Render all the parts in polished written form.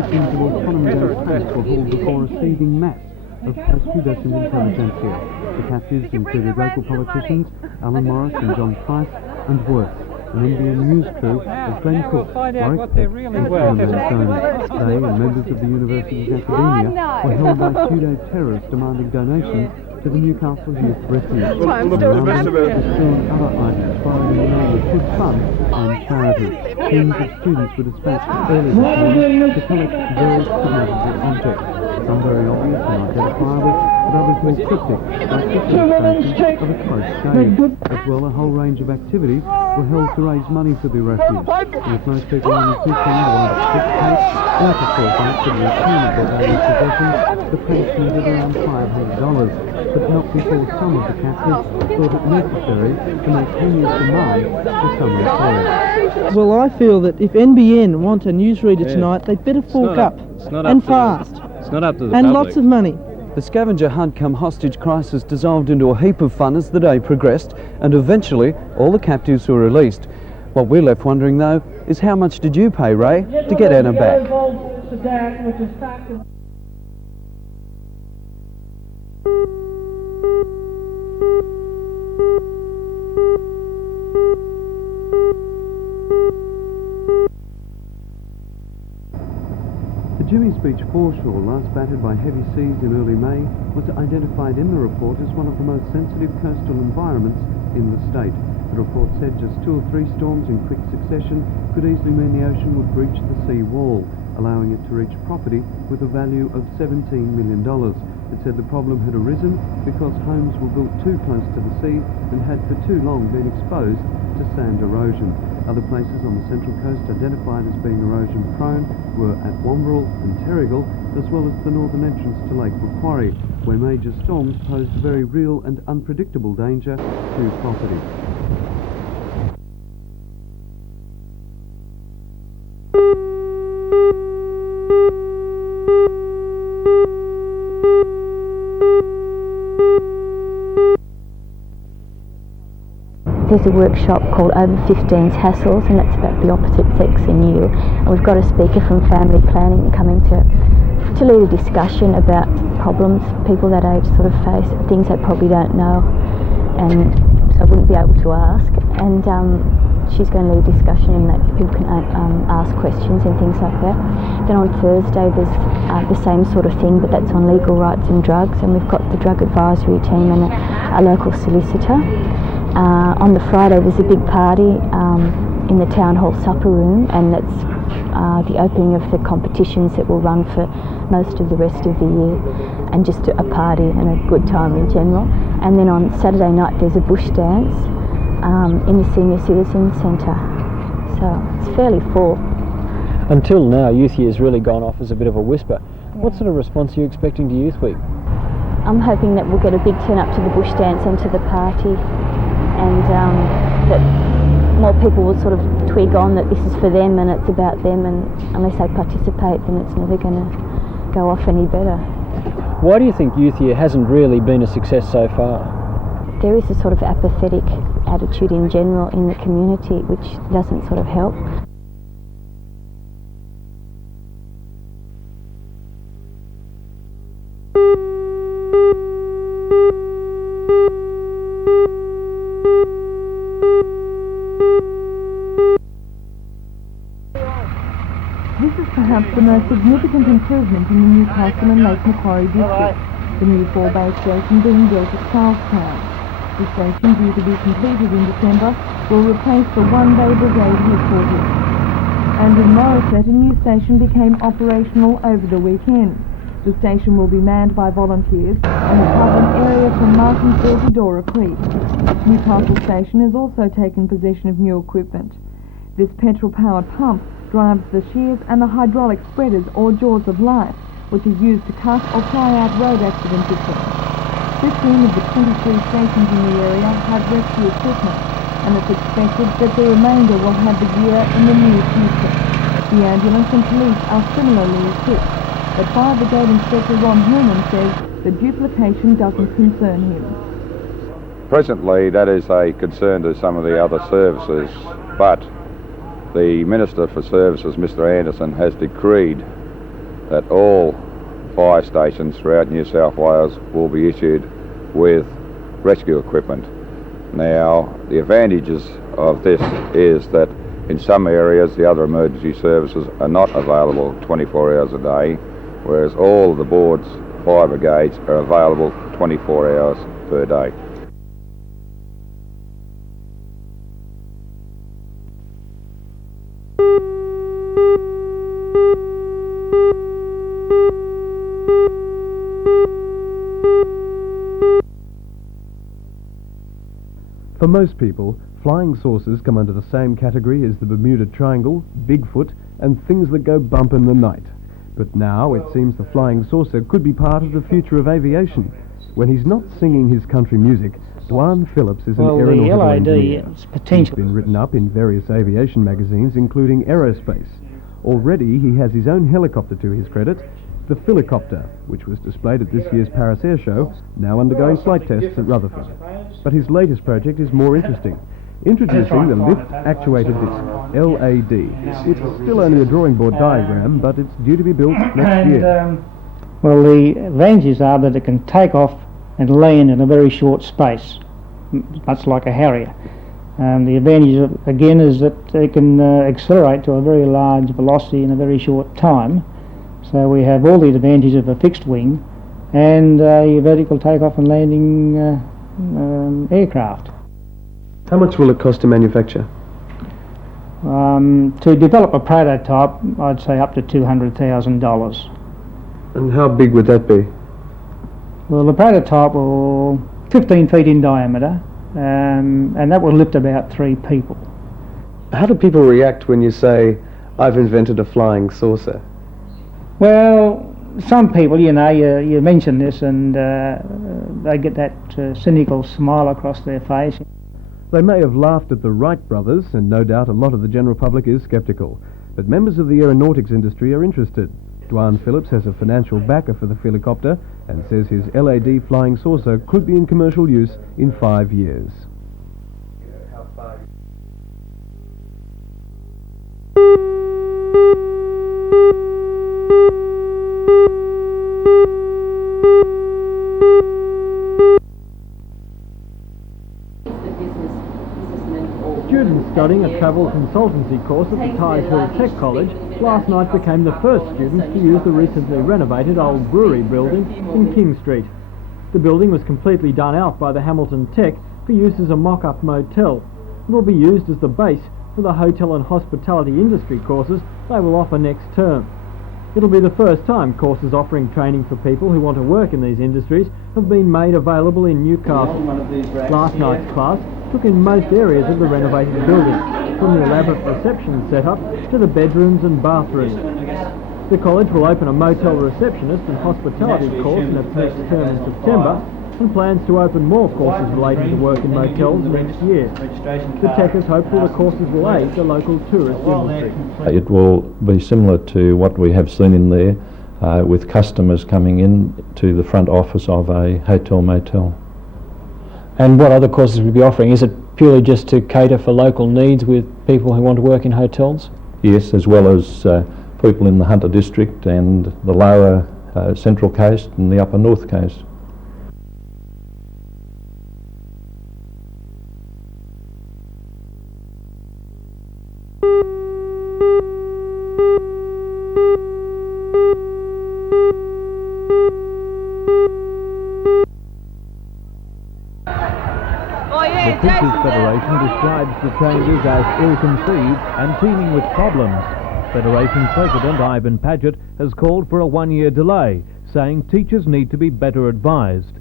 victims of autonomy attacks were hauled before a seething mass of post-pubescent intelligentsia. The captives included local politicians Alan Morris and John Price and Worth, an NBN news crew of Glenn Cook, Warwick Peck and Cameron Donors. They and members of the university's academia were held by pseudo-terrorists demanding donations to the Newcastle Youth Refuge. And other items borrowed in the name of good fun and charity. Teams of students were dispatched early this morning to collect various significant objects, some very obvious and identifiable, but others more cryptic, like pictures of a close shave. As well, a whole range of activities were held to raise money for the refuge. With most people only seeking the one stick case, like a fortnight for the return of their valued possessions, the price needed around $500, but not before some of the captives thought it necessary to make heinous demands for some repairs. Well, I feel that if NBN want a newsreader tonight, they'd better fork up and fast. It's not up to the and public. Lots of money. The scavenger hunt come hostage crisis dissolved into a heap of fun as the day progressed, and eventually all the captives were released. What we're left wondering though is how much did you pay, Ray, to get Anna back? The Jimmy's Beach foreshore, last battered by heavy seas in early May, was identified in the report as one of the most sensitive coastal environments in the state. The report said just 2 or 3 storms in quick succession could easily mean the ocean would breach the sea wall, allowing it to reach property with a value of $17 million. It said the problem had arisen because homes were built too close to the sea and had for too long been exposed to sand erosion. Other places on the Central Coast identified as being erosion prone were at Womberall and Terrigal, as well as the northern entrance to Lake Macquarie, where major storms posed a very real and unpredictable danger to property. There's a workshop called Over 15's Hassles, and that's about the opposite sex and you. And we've got a speaker from family planning coming to lead a discussion about problems people that age sort of face, things they probably don't know, and so I wouldn't be able to ask. And she's going to lead a discussion in that people can ask questions and things like that. Then on Thursday there's the same sort of thing, but that's on legal rights and drugs, and we've got the drug advisory team and a local solicitor. On the Friday there's a big party in the town hall supper room, and that's the opening of the competitions that will run for most of the rest of the year, and just a party and a good time in general. And then on Saturday night there's a bush dance in the Senior Citizen Centre, so it's fairly full. Until now, Youth Year's really gone off as a bit of a whisper. What sort of response are you expecting to Youth Week? I'm hoping that we'll get a big turn up to the bush dance and to the party, and that more people will sort of twig on that this is for them and it's about them, and unless they participate then it's never going to go off any better. Why do you think Youth Year hasn't really been a success so far? There is a sort of apathetic attitude in general in the community which doesn't sort of help. This is perhaps the most significant improvement in the Newcastle and Lake Macquarie district, the new 4-bay station being built at Charlestown. The station, due to be completed in December, will replace the 1-bay brigade headquarters. And in Morisset, a new station became operational over the weekend. The station will be manned by volunteers and will cover an area from Martinsville to Dora Creek. Newcastle Station has also taken possession of new equipment. This petrol-powered pump drives the shears and the hydraulic spreaders or jaws of life, which are used to cut or pry out road accident victims. 15 of the 23 stations in the area have rescue equipment, and it's expected that the remainder will have the gear in the near future. The ambulance and police are similarly equipped, but Fire Brigade Inspector Ron Newman says the duplication doesn't concern him. Presently that is a concern to some of the other services, but the Minister for Services, Mr Anderson, has decreed that all fire stations throughout New South Wales will be issued with rescue equipment. Now, the advantages of this is that in some areas the other emergency services are not available 24 hours a day, whereas all the board's fire brigades are available 24 hours per day. For most people, flying saucers come under the same category as the Bermuda Triangle, Bigfoot, and things that go bump in the night. But now it seems the flying saucer could be part of the future of aviation. When he's not singing his country music, Dwan Phillips is an aeronautical engineer. He's been written up in various aviation magazines, including Aerospace. Already he has his own helicopter to his credit, the Philicopter, which was displayed at this year's Paris Air Show, now undergoing flight tests at Rutherford. But his latest project is more interesting. Introducing the lift-actuated disc, LAD. It's still only a drawing board diagram, but it's due to be built next year. Well, the advantages are that it can take off and land in a very short space, much like a Harrier. The advantage, again, is that it can accelerate to a very large velocity in a very short time. So we have all the advantages of a fixed wing and a vertical takeoff and landing aircraft. How much will it cost to manufacture? To develop a prototype, I'd say up to $200,000. And how big would that be? Well, the prototype will 15 feet in diameter, and that will lift about 3 people. How do people react when you say, "I've invented a flying saucer"? Well, some people, you know, you mention this and they get that cynical smile across their face. They may have laughed at the Wright brothers, and no doubt a lot of the general public is sceptical. But members of the aeronautics industry are interested. Dwan Phillips has a financial backer for the Philicopter and says his LAD flying saucer could be in commercial use in 5 years. Students studying a travel consultancy course at the Tyre Hill Tech College last night became the first students to use the recently renovated old brewery building in King Street. The building was completely done out by the Hamilton Tech for use as a mock-up motel. It will be used as the base for the hotel and hospitality industry courses they will offer next term. It'll be the first time courses offering training for people who want to work in these industries have been made available in Newcastle. Last night's class took in most areas of the renovated building, from the elaborate reception setup to the bedrooms and bathrooms. The college will open a motel receptionist and hospitality course in its next term in September, and plans to open more courses relating to work in motels next year. The Tech is hopeful the courses will aid the local tourist industry. It will be similar to what we have seen in there, with customers coming in to the front office of a hotel motel. And what other courses will you be offering? Is it purely just to cater for local needs with people who want to work in hotels? Yes, as well as people in the Hunter District and the lower Central Coast and the upper North Coast. The Teachers Federation describes the changes as ill-conceived and teeming with problems. Federation President Ivan Paget has called for a 1-year delay, saying teachers need to be better advised.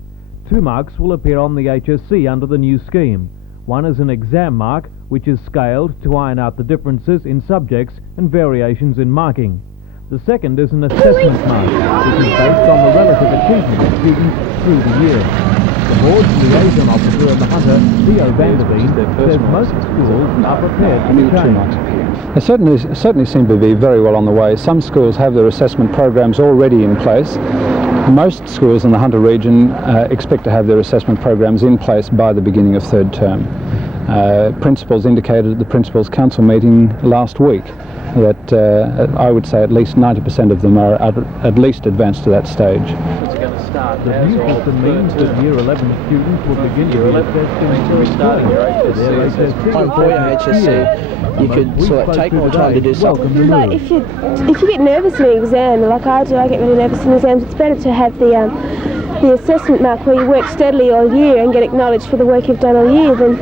2 marks will appear on the HSC under the new scheme. One is an exam mark, which is scaled to iron out the differences in subjects and variations in marking. The second is an assessment mark, which is based on the relative achievement of students through the year. The board's liaison officer in the Hunter, Theo Vanderveen, says most schools are prepared for change. They certainly seem to be very well on the way. Some schools have their assessment programs already in place. Most schools in the Hunter region expect to have their assessment programs in place by the beginning of 3rd term. Principals indicated at the Principals' Council meeting last week that I would say at least 90% of them are at least advanced to that stage. The new system means that Year 11 students will begin to be assessed in first grade. For your HSC, you could sort of take more time to do something. But if you get nervous in an exam, like I do, I get really nervous in exams, it's better to have the assessment mark where you work steadily all year and get acknowledged for the work you've done all year than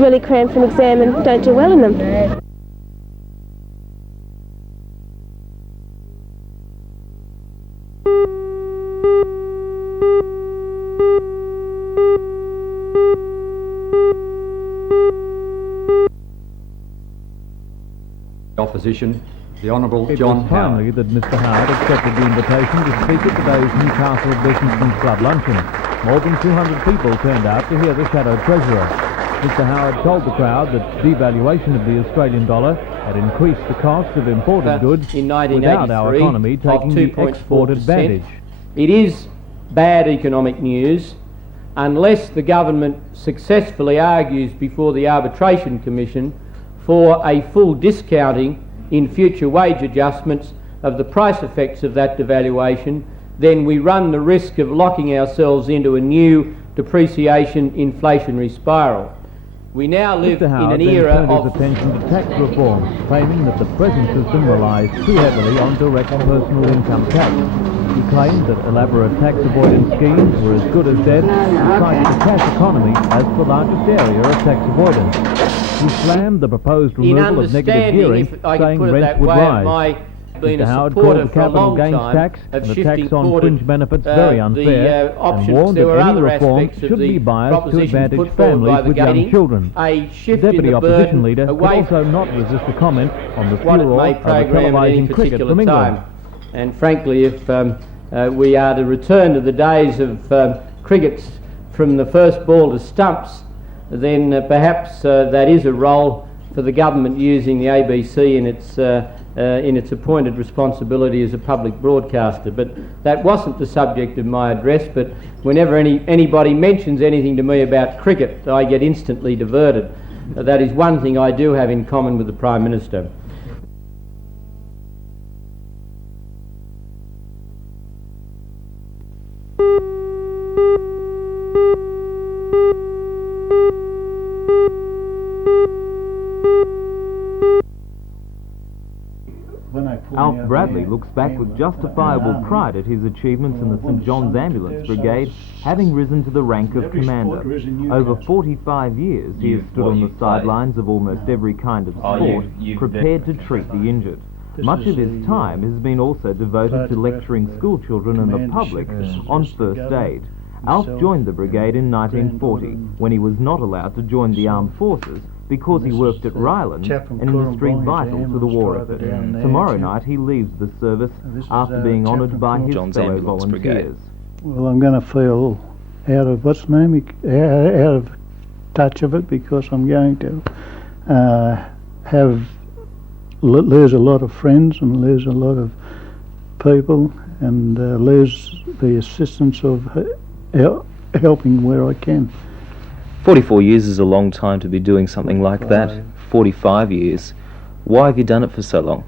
really cram for an exam and don't do well in them. Opposition, the Honourable John Howard. It was timely that Mr Howard accepted the invitation to speak at today's Newcastle Businessmen's Club luncheon. More than 200 people turned out to hear the Shadow Treasurer. Mr Howard told the crowd that devaluation of the Australian dollar had increased the cost of imported goods without our economy taking the export advantage. It is bad economic news unless the government successfully argues before the Arbitration Commission for a full discounting in future wage adjustments of the price effects of that devaluation. Then we run the risk of locking ourselves into a new depreciation inflationary spiral. We now live in an era of... his attention to tax reform, claiming that the present system relies too heavily on direct personal income tax. He claimed that elaborate tax avoidance schemes were as good as dead, and cited the cash economy as the largest area of tax avoidance. He slammed the proposed removal of negative gearing, saying rents would rise. Mr Howard called the capital gains tax and the tax on fringe benefits very unfair and warned that any reform should be biased to advantage families with young children. The Deputy Opposition Leader could also not resist a comment on the furore of televising cricket from England. And frankly, if we are to return to the days of cricket from the first ball to stumps, then perhaps that is a role for the government using the ABC in its appointed responsibility as a public broadcaster. But that wasn't the subject of my address, but whenever anybody mentions anything to me about cricket, I get instantly diverted. That is one thing I do have in common with the Prime Minister. Alf Bradley looks back with justifiable pride at his achievements in the St John's Ambulance Brigade, having risen to the rank of commander. Over 45 years he has stood on the sidelines of almost every kind of sport, prepared to treat the injured. Much of his time has been also devoted to lecturing school children and the public on first aid. Alf joined the brigade in 1940, when he was not allowed to join the armed forces because he worked at Ryland, an industry vital to the war effort. Tomorrow night he leaves the service after being honoured by his fellow volunteers. Well, I'm going to feel out of out of touch of it, because I'm going to lose a lot of friends and lose a lot of people and lose the assistance of helping where I can. 44 years is a long time to be doing something like that. 45 years. Why have you done it for so long?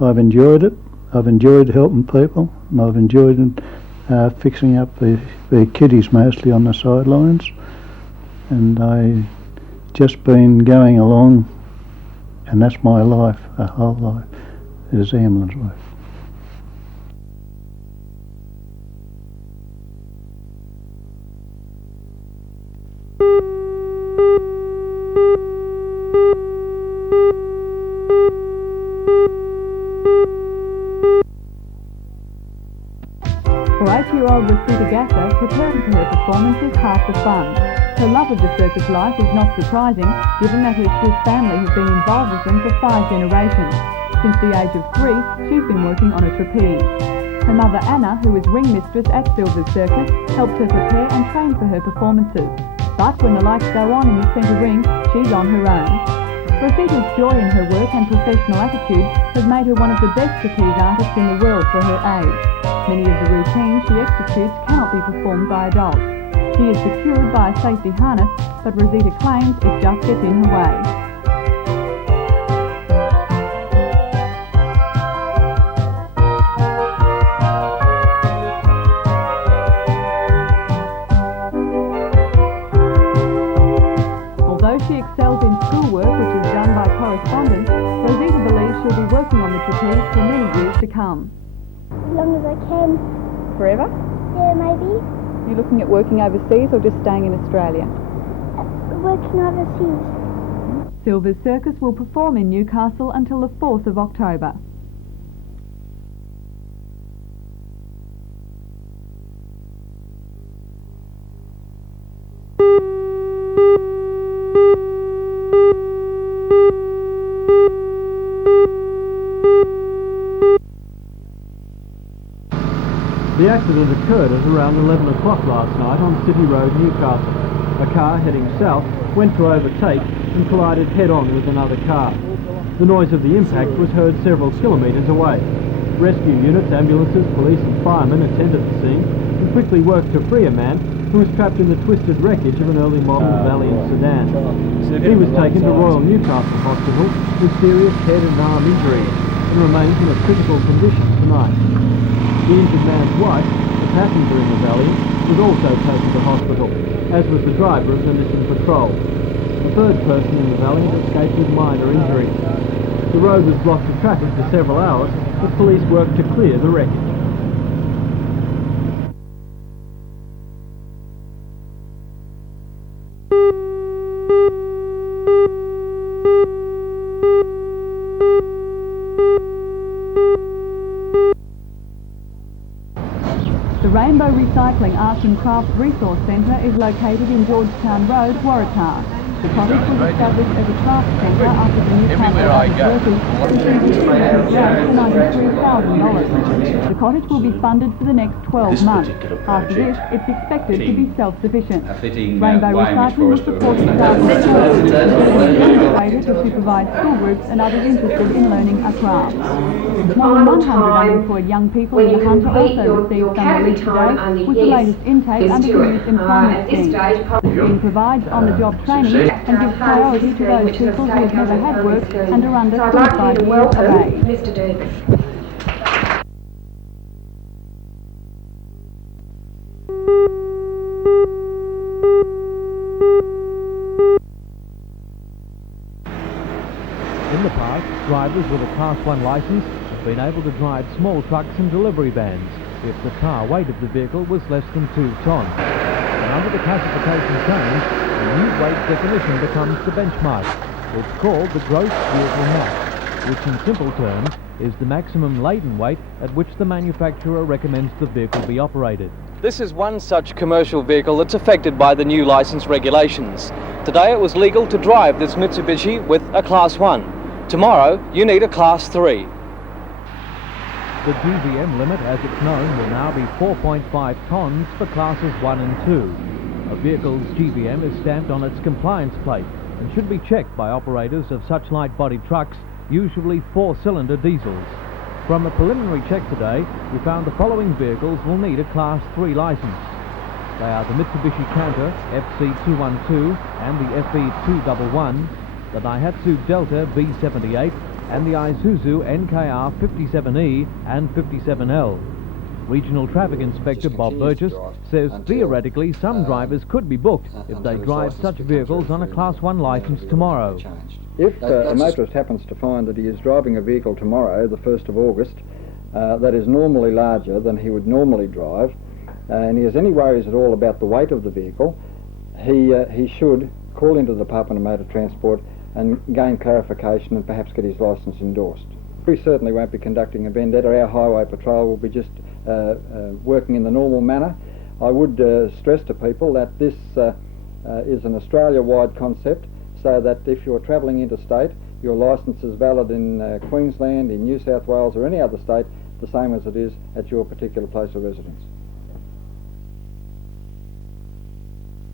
I've enjoyed it. I've enjoyed helping people, and I've enjoyed fixing up the kiddies mostly on the sidelines, and I just been going along, and that's my life, a whole life, is ambulance work. For 8-year-old Rosita Gasser, preparing for her performance is half the fun. Her love of the circus life is not surprising, given that her Swiss family has been involved with them for 5 generations. Since the age of 3, she's been working on a trapeze. Her mother Anna, who is ring mistress at Silver's Circus, helps her prepare and train for her performances. But when the lights go on in the centre ring, she's on her own. Rosita's joy in her work and professional attitude has made her one of the best trapeze artists in the world for her age. Many of the routines she executes cannot be performed by adults. She is secured by a safety harness, but Rosita claims it just gets in her way. Although she excels in schoolwork, which is done by correspondence, Rosita believes she'll be working on the trapeze for many years to come. As long as I can. Forever? Yeah, maybe. You looking at working overseas or just staying in Australia? Working overseas. Silver's Circus will perform in Newcastle until the 4th of October. The accident occurred at around 11 o'clock last night on City Road, Newcastle. A car heading south went to overtake and collided head-on with another car. The noise of the impact was heard several kilometres away. Rescue units, ambulances, police and firemen attended the scene and quickly worked to free a man who was trapped in the twisted wreckage of an early model Valiant sedan. He was taken to Royal Newcastle Hospital with serious head and arm injuries and remains in a critical condition tonight. The injured man's wife, the passenger in the Valiant, was also taken to hospital, as was the driver of the missing patrol. A third person in the Valiant escaped with minor injuries. The road was blocked to traffic for several hours, but police worked to clear the wreckage. The Rainbow Recycling Arts and Crafts Resource Centre is located in Georgetown Road, Waratah. The cottage was established as a craft centre after the Newcastle Office workers contributed $93,000. The cottage will be funded for the next 12 months. After this, it's expected to be self-sufficient. Rainbow Recycling will support staff to supervise school groups and others interested in learning a craft. More than 100 unemployed young people in the Hunter also received some relief today with the latest intake under the Youth Employment Scheme. The scheme provides on-the-job training and gives priority to those people who have never had work and are under 25 years of age. Mr. Davis. In the past, drivers with a Class 1 licence have been able to drive small trucks and delivery vans if the car weight of the vehicle was less than 2 tonnes. And under the classification change, a new weight definition becomes the benchmark. It's called the gross vehicle mass, which in simple terms is the maximum laden weight at which the manufacturer recommends the vehicle be operated. This is one such commercial vehicle that's affected by the new licence regulations. Today it was legal to drive this Mitsubishi with a Class 1. Tomorrow you need a Class 3. The GVM limit, as it's known, will now be 4.5 tonnes for Classes 1 and 2. A vehicle's GVM is stamped on its compliance plate and should be checked by operators of such light-body trucks, usually 4-cylinder diesels. From a preliminary check today, we found the following vehicles will need a Class 3 licence. They are the Mitsubishi Canter FC212 and the FE211, the Daihatsu Delta B78 and the Isuzu NKR 57E and 57L. Regional Traffic Inspector Bob Burgess says theoretically some drivers could be booked if they drive such vehicles on a Class 1 licence tomorrow. If a motorist happens to find that he is driving a vehicle tomorrow, the 1st of August, that is normally larger than he would normally drive, and he has any worries at all about the weight of the vehicle, he should call into the Department of Motor Transport and gain clarification and perhaps get his licence endorsed. We certainly won't be conducting a vendetta. Our highway patrol will be just working in the normal manner. I would stress to people that this is an Australia-wide concept, so that if you're travelling interstate, your licence is valid in Queensland, in New South Wales or any other state, the same as it is at your particular place of residence.